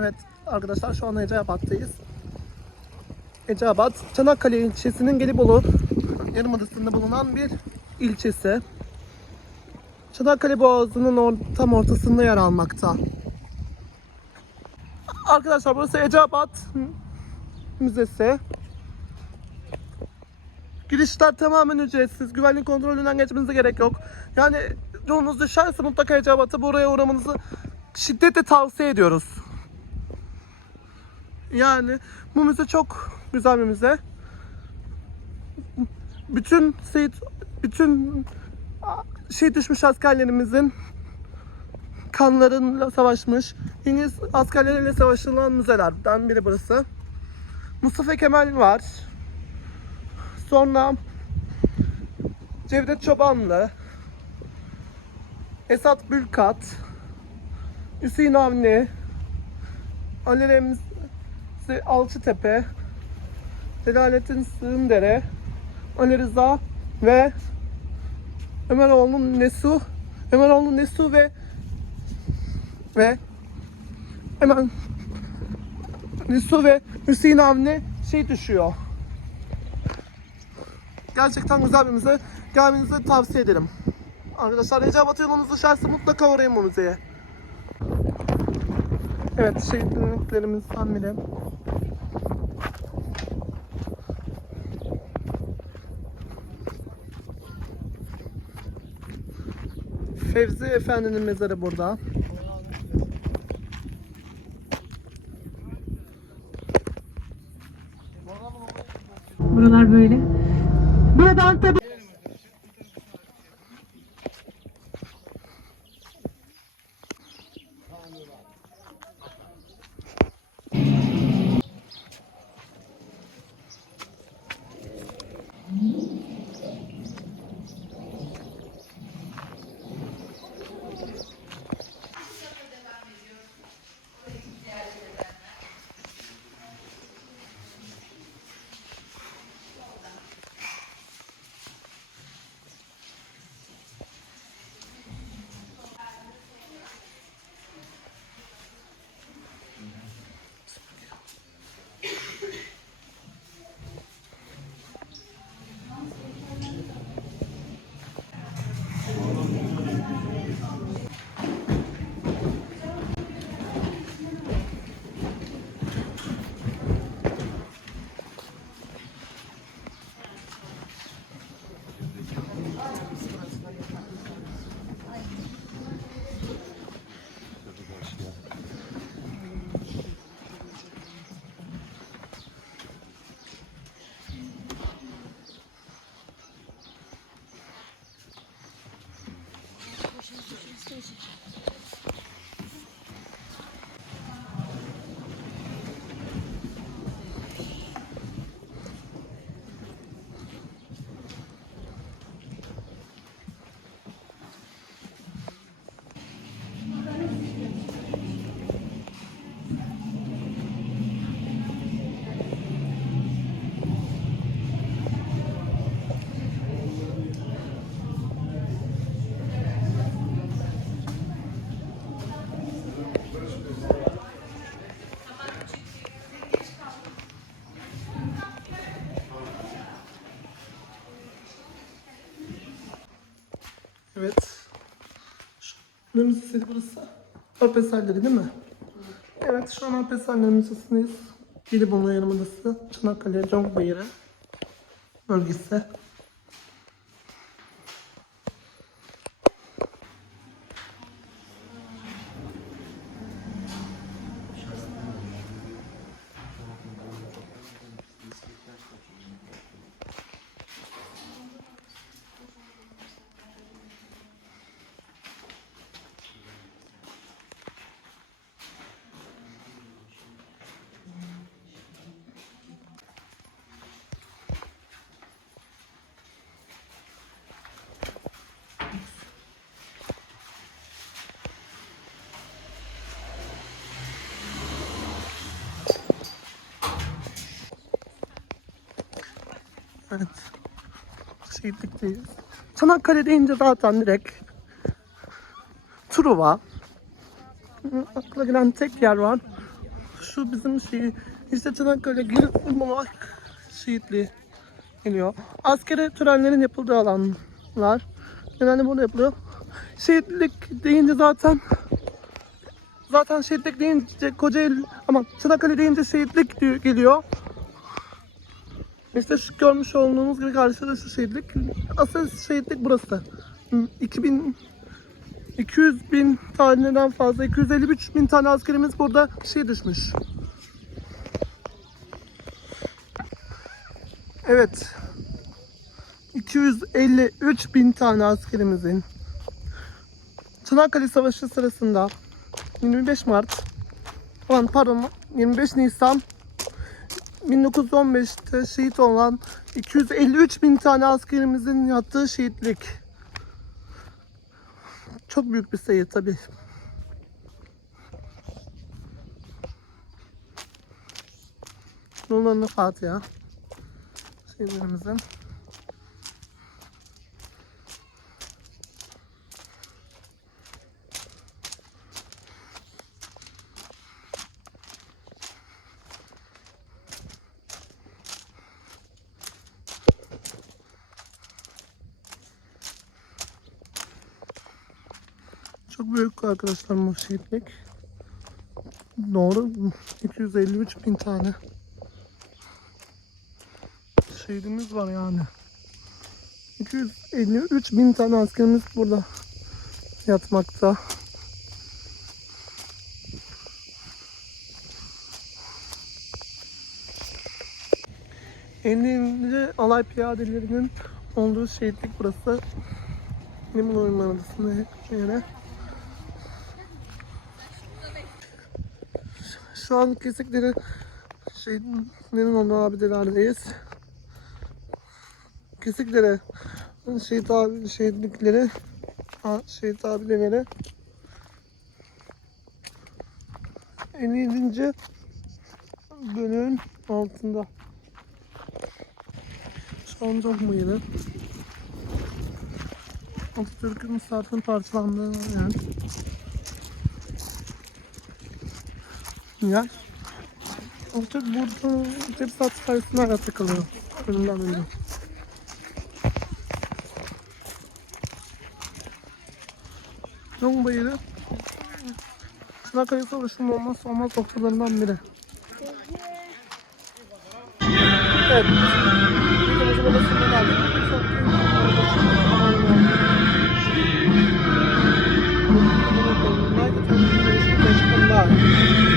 Evet arkadaşlar şu an Eceabat'tayız. Eceabat, Çanakkale ilçesinin Gelibolu Yarımadası'nda bulunan bir ilçesi. Çanakkale Boğazı'nın or- tam ortasında yer almakta. Arkadaşlar burası Eceabat Müzesi. Girişler tamamen ücretsiz. Güvenlik kontrolünden geçmenize gerek yok. Yani yolunuz düşerse mutlaka Eceabat'a buraya uğramanızı şiddetle tavsiye ediyoruz. Yani bu müze çok güzel bir müze. Bütün Seyit, bütün şey düşmüş askerlerimizin kanlarıyla savaşmış. İngiliz askerleriyle savaşılan müzelerden biri burası. Mustafa Kemal var. Sonra Cevdet Çobanlı, Esat Bülkat, Hüseyin Avni, Ali Remzi Alçıtepe, Celalettin Sığındere, Ali Rıza ve Ömeroğlu Nesu, Ömeroğlu Nesu ve ve hemen Nesu ve Hüseyin Avni şey düşüyor. Gerçekten güzel bir müze. Gelmenizi tavsiye ederim. Arkadaşlar Recabat yolunuz düşerse mutlaka uğrayın bu müzeye. Evet şehitlerimizden biri. Fevzi Efendi'nin mezarı burada. Buralar böyle. Buradan tabii Evet. Şu- Ne müzesiydi burası? Arp eserleri değil mi? Evet şu an Arp eserleri müzesindeyiz. Gelibolu Yarımadası, Çanakkale, Conkbayırı bölgesi. Evet. Şehitlikteyiz. Çanakkale deyince zaten direkt Truva. Akla gelen tek yer var. şu bizim şey işte Çanakkale Gülümak şehitliği geliyor. Askeri törenlerin yapıldığı alanlar. Genelde burada yapılıyor. Şehitlik deyince zaten zaten şehitlik deyince Kocaeli ama Çanakkale deyince şehitlik diyor- geliyor. İşte şu görmüş olduğunuz gibi karşıda şu şehitlik. Asıl şehitlik burası. 2000 200 bin taneden fazla 253 bin tane askerimiz burada şey düşmüş. Evet. 253 bin tane askerimizin Çanakkale Savaşı sırasında 25 Mart pardon 25 Nisan 1915'te şehit olan 253 bin tane askerimizin yattığı şehitlik. Çok büyük bir sayı tabii. Yollarını Fatiha. Şeylerimizin. Büyük arkadaşlar bu şehitlik. Doğru 253 bin tane şehidimiz var yani. 253 bin tane askerimiz burada yatmakta. Ellinci alay piyadelerinin olduğu şehitlik burası. Liman Ormanı'nın yere. Şu an kesikleri şehitlerin olduğu abidelerdeyiz. Kesiklere şehit abi şehitlikleri ha, şehit abideleri 57. bölümün altında. Şu an çok yeri? Atatürk'ün sarfın parçalandığı yani. ya. Artık burada hep bat sayısına takılıyor. Önümden önce. Çok bayılı. Sıra kayısı alışım olmazsa olmaz noktalarından biri. Evet. Videomuzun burada